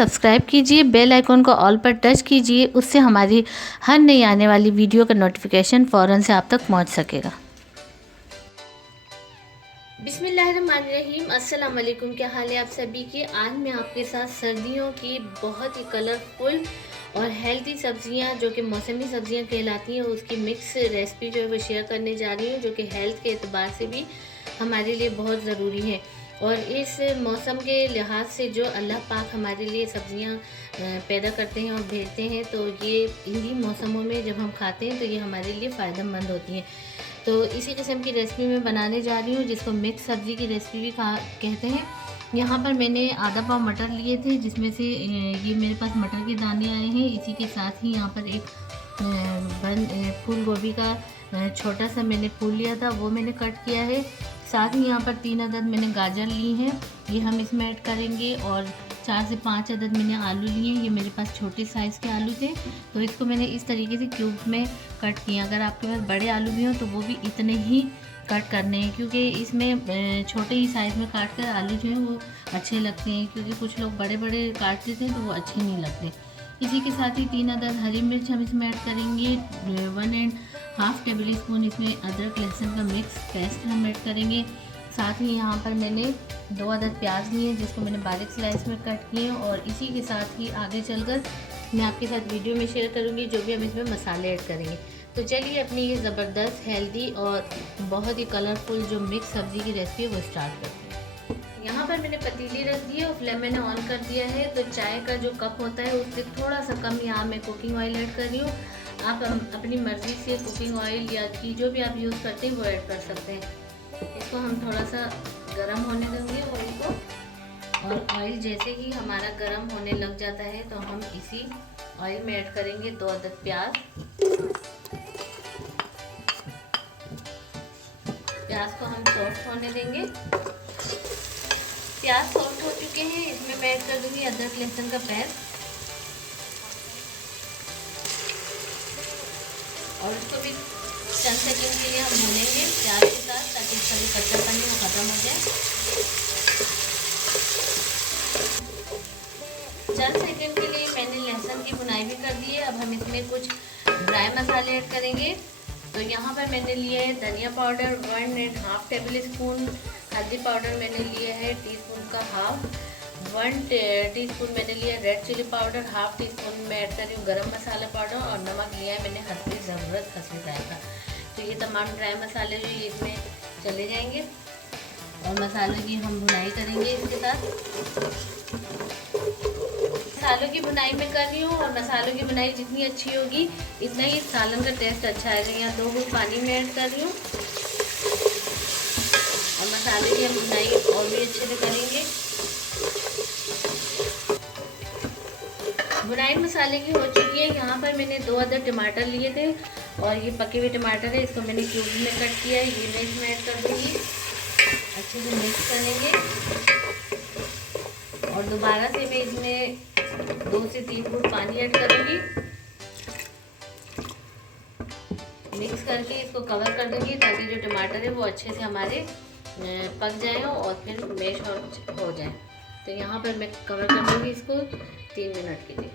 Subscribe कीजिए, bell icon को all पर टच कीजिए, उससे हमारी हर नई आने वाली वीडियो का नोटिफिकेशन फ़ौरन से आप तक पहुंच सकेगा। बिस्मिल्लाहिर्रहमानिर्रहीम, अस्सलाम वालेकुम। क्या हाल है आप सभी की। आज मैं आपके साथ सर्दियों की बहुत ही कलरफुल और हेल्दी सब्जियां जो कि मौसमी सब्जियां कहलाती हैं, उसकी मिक्स रेसिपी जो है वो शेयर करने जा रही हूँ, जो कि हेल्थ के एतबार से भी हमारे लिए बहुत ज़रूरी है। और इस मौसम के लिहाज से जो अल्लाह पाक हमारे लिए सब्जियां पैदा करते हैं और भेजते हैं, तो ये इन्हीं मौसमों में जब हम खाते हैं तो ये हमारे लिए फ़ायदेमंद होती हैं। तो इसी किस्म की रेसिपी मैं बनाने जा रही हूँ, जिसको मिक्स सब्ज़ी की रेसिपी भी कहते हैं। यहाँ पर मैंने आधा पाव मटर लिए थे, जिसमें से ये मेरे पास मटर के दाने आए हैं। इसी के साथ ही यहाँ पर एक फूल गोभी का छोटा सा मैंने फूल लिया था, वो मैंने कट किया है। साथ ही यहाँ पर 3 अदद मैंने गाजर ली हैं, ये हम इसमें ऐड करेंगे। और 4 से 5 अदद मैंने आलू लिए हैं, ये मेरे पास छोटे साइज़ के आलू थे, तो इसको मैंने इस तरीके से क्यूब में कट किया। अगर आपके पास बड़े आलू भी हों तो वो भी इतने ही कट करने हैं, क्योंकि इसमें छोटे ही साइज़ में काट कर आलू जो हैं वो अच्छे लगते हैं, क्योंकि कुछ लोग बड़े बड़े काटते थे तो वो अच्छे नहीं लगते। इसी के साथ ही 3 अदद हरी मिर्च हम इसमें ऐड करेंगे। 1.5 टेबल स्पून इसमें अदरक लहसुन का मिक्स पेस्ट हम ऐड करेंगे। साथ ही यहाँ पर मैंने 2 अदद प्याज लिए, जिसको मैंने बारीक स्लाइस में कट किए। और इसी के साथ ही आगे चलकर मैं आपके साथ वीडियो में शेयर करूँगी जो भी हम इसमें मसाले ऐड करेंगे। तो चलिए अपनी ये ज़बरदस्त हेल्दी और बहुत ही कलरफुल जो मिक्स सब्ज़ी की रेसिपी है वो स्टार्ट करते हैं। यहाँ पर मैंने पतीली रख दी है और फ्लेम मैंने ऑन कर दिया है। तो चाय का जो कप होता है उससे थोड़ा सा कम यहाँ मैं कुकिंग ऑयल ऐड कर रही हूँ। आप अपनी मर्ज़ी से कुकिंग ऑयल या घी जो भी आप यूज़ करते हैं वो ऐड कर सकते हैं। इसको हम थोड़ा सा गर्म होने देंगे ऑयल को, और ऑयल जैसे ही हमारा गर्म होने लग जाता है तो हम इसी ऑयल में ऐड करेंगे 2 अदद प्याज। प्याज को हम सॉफ्ट होने देंगे। प्याज सॉफ्ट हो चुके हैं, इसमें मैं ऐड कर दूंगी अदरक लहसुन का पेस्ट, और उसको भी चंद सेकंड के लिए हम भूनेंगे प्याज के साथ, ताकि इसका जो कच्चापन है वो ख़त्म हो जाए। चंद सेकंड के लिए मैंने लहसुन की भुनाई भी कर दी है। अब हम इसमें कुछ ड्राई मसाले ऐड करेंगे। तो यहाँ पर मैंने लिया है धनिया पाउडर 1.5 टेबल स्पून, हल्दी पाउडर मैंने लिया है टीस्पून का हाफ, 1 टीस्पून मैंने लिया red chilli powder, half teaspoon मैं ऐड कर रही हूँ गरम मसाला पाउडर, और नमक लिया है मैंने हस्बे ज़रूरत हस्बे जाएगा। तो ये तमाम ड्राई मसाले जो ये इसमें चले जाएंगे और मसालों की हम भुनाई करेंगे इसके साथ। मसालों की भुनाई मैं कर रही हूँ, और मसालों की भुनाई जितनी अच्छी होगी इतना ही सालन का टेस्ट अच्छा आएगा। यहाँ 2 घूंट पानी में ऐड कर रही हूँ, और मसाले की हम भुनाई और भी अच्छे से करेंगे। भुनाई मसाले की हो चुकी है। यहाँ पर मैंने 2 अदद टमाटर लिए थे, और ये पके हुए टमाटर है, इसको मैंने क्यूब में कट किया है, ये मैं इसमें ऐड कर दूँगी। अच्छे से मिक्स करेंगे, और दोबारा से मैं इसमें 2 से 3 घूंट पानी ऐड करूँगी। मिक्स करके इसको कवर कर दूँगी, ताकि जो टमाटर है वो अच्छे से हमारे पक जाए और फिर मैश हो जाए। तो यहाँ पर मैं कवर कर दूँगी इसको 3 मिनट के लिए।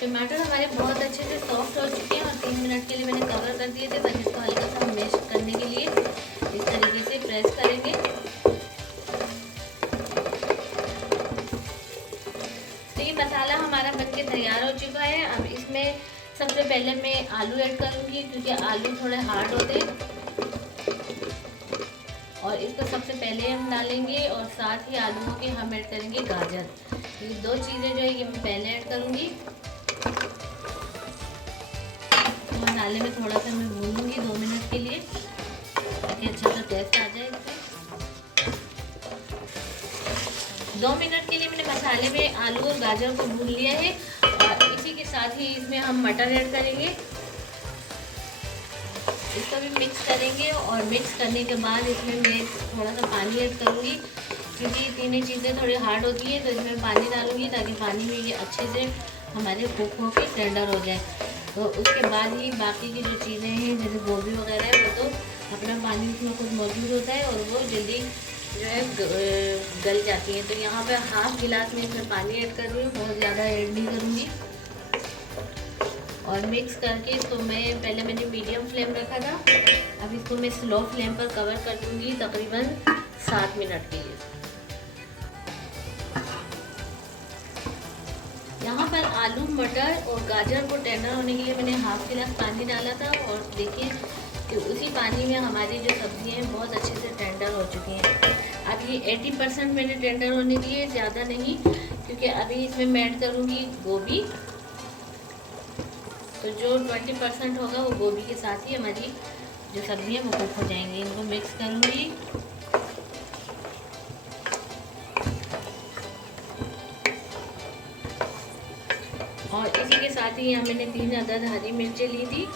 टमाटर हमारे बहुत अच्छे से सॉफ्ट हो चुके हैं, और 3 मिनट के लिए मैंने कवर कर दिए थे, ताकि इसको हल्का सा मैश करने के लिए इस तरीके से प्रेस करेंगे। तो ये मसाला हमारा बनके तैयार हो चुका है। अब इसमें सबसे पहले मैं आलू ऐड करूँगी, क्योंकि आलू थोड़े हार्ड होते हैं, और इसको सबसे पहले हम डालेंगे। और साथ ही आलूओं के हम ऐड करेंगे गाजर। ये 2 चीज़ें जो है ये मैं पहले ऐड करूँगी। मसाले में थोड़ा सा मैं भूनूंगी 2 मिनट के लिए, ताकि अच्छा सा टेस्ट आ जाए इसमें। 2 मिनट के लिए मैंने मसाले में आलू और गाजर को भून लिया है, और इसी के साथ ही इसमें हम मटर ऐड करेंगे। इसको भी मिक्स करेंगे, और मिक्स करने के बाद इसमें मैं थोड़ा सा पानी ऐड करूँगी, क्योंकि तीनों चीज़ें थोड़ी हार्ड होती है, तो इसमें पानी डालूँगी, ताकि पानी में ये अच्छे से हमारे कुक हो के टेंडर हो जाए। तो उसके बाद ही बाकी की जो चीज़ें हैं, जैसे गोभी वगैरह है, वो तो अपना पानी उसमें खुद मौजूद होता है, और वो जल्दी जो है गल जाती हैं। तो यहाँ पे हाफ गिलास में इसमें पानी ऐड कर रही हूँ, बहुत ज़्यादा ऐड नहीं करूँगी। और मिक्स करके इसको मैंने मीडियम फ्लेम रखा था, अब इसको मैं स्लो फ्लेम पर कवर कर दूँगी तकरीबन 7 मिनट के लिए। यहाँ पर आलू, मटर और गाजर को टेंडर होने के लिए मैंने हाफ गिलास पानी डाला था, और देखिए कि उसी पानी में हमारी जो सब्जियाँ हैं बहुत अच्छे से टेंडर हो चुकी हैं। अब ये 80% मैंने टेंडर होने दिए, ज़्यादा नहीं, क्योंकि अभी इसमें मैं ऐड करूँगी गोभी। तो जो 20% होगा वो गोभी के साथ ही हमारी जो सब्जियाँ वो कुक हो जाएंगी। इनको मिक्स करूँगी। और इसी के साथ ही यहाँ मैंने 3 अदद हरी मिर्चें ली थी,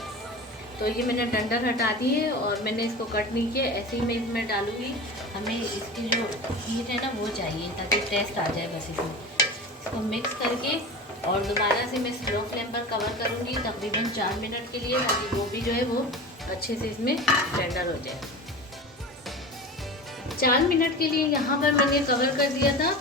तो ये मैंने डंडर हटा दी है और मैंने इसको कट नहीं किया, ऐसे ही मैं इसमें डालूँगी। हमें इसकी जो हीट है ना वो चाहिए ताकि टेस्ट आ जाए बस इसमें। इसको मिक्स करके और दोबारा से मैं स्लो फ्लेम पर कवर करूँगी तकरीबन 4 मिनट के लिए, ताकि गोभी जो है वो अच्छे से इसमें टेंडर हो जाए। 4 मिनट के लिए यहाँ पर मैंने कवर कर दिया था,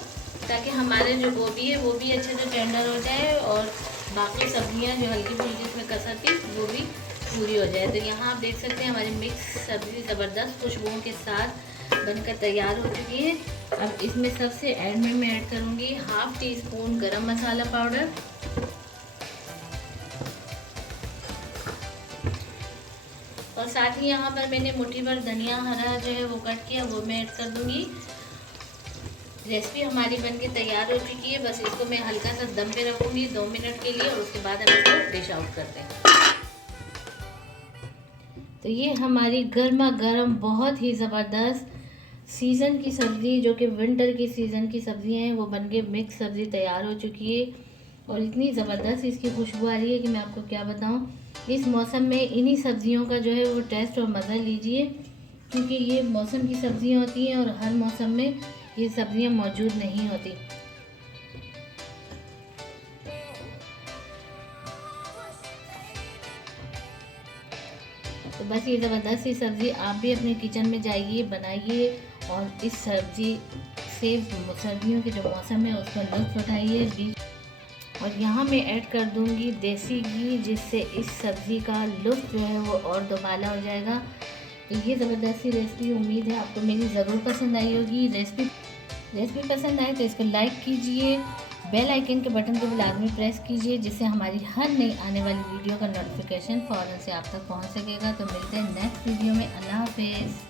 ताकि हमारे जो गोभी है वो भी अच्छे से टेंडर हो जाए और बाकी सब्जियाँ जो हल्की फुल्की इसमें कसर थी वो भी पूरी हो जाए। तो यहाँ आप देख सकते हैं हमारी मिक्स सब्ज़ी ज़बरदस्त खुशबुओं के साथ बनकर तैयार हो चुकी है। अब इसमें सबसे एंड में मैं ऐड करूँगी हाफ़ टी स्पून गरम मसाला पाउडर, और साथ ही यहाँ पर मैंने मुट्ठी भर धनिया हरा जो है वो कट किया वो मैं ऐड कर दूँगी। रेसिपी हमारी बनके तैयार हो चुकी है, बस इसको मैं हल्का सा दम पे रखूँगी 2 मिनट के लिए, और उसके बाद हम इसको डिश आउट करते हैं। तो ये हमारी गर्मा गर्म बहुत ही ज़बरदस्त सीज़न की सब्ज़ी, जो कि विंटर की सीज़न की सब्ज़ियाँ हैं, वो बनके मिक्स सब्ज़ी तैयार हो चुकी है। और इतनी ज़बरदस्त इसकी खुशबू आ रही है कि मैं आपको क्या बताऊँ। इस मौसम में इन्हीं सब्ज़ियों का जो है वो टेस्ट और मज़ा लीजिए, क्योंकि ये मौसम की सब्ज़ियाँ होती हैं और हर मौसम में ये सब्ज़ियाँ मौजूद नहीं होती। तो बस ये ज़बरदस्त सी सब्ज़ी आप भी अपने किचन में जाइए, बनाइए, और इस सब्ज़ी से सर्दियों के जो मौसम है उसका लुत्फ़ उठाइए। और यहाँ मैं ऐड कर दूँगी देसी घी, जिससे इस सब्ज़ी का लुत्फ़ जो है वो और दोबाला हो जाएगा। तो ये ज़बरदस्त सी रेसिपी, उम्मीद है आपको मेरी ज़रूर पसंद आई होगी। रेसिपी पसंद आए तो इसको लाइक कीजिए, बेल आइकन के बटन को भी लाजमी प्रेस कीजिए, जिससे हमारी हर नई आने वाली वीडियो का नोटिफिकेशन फ़ौरन से आप तक पहुंच सकेगा। तो मिलते हैं नेक्स्ट वीडियो में। अल्लाह हाफ़िज़।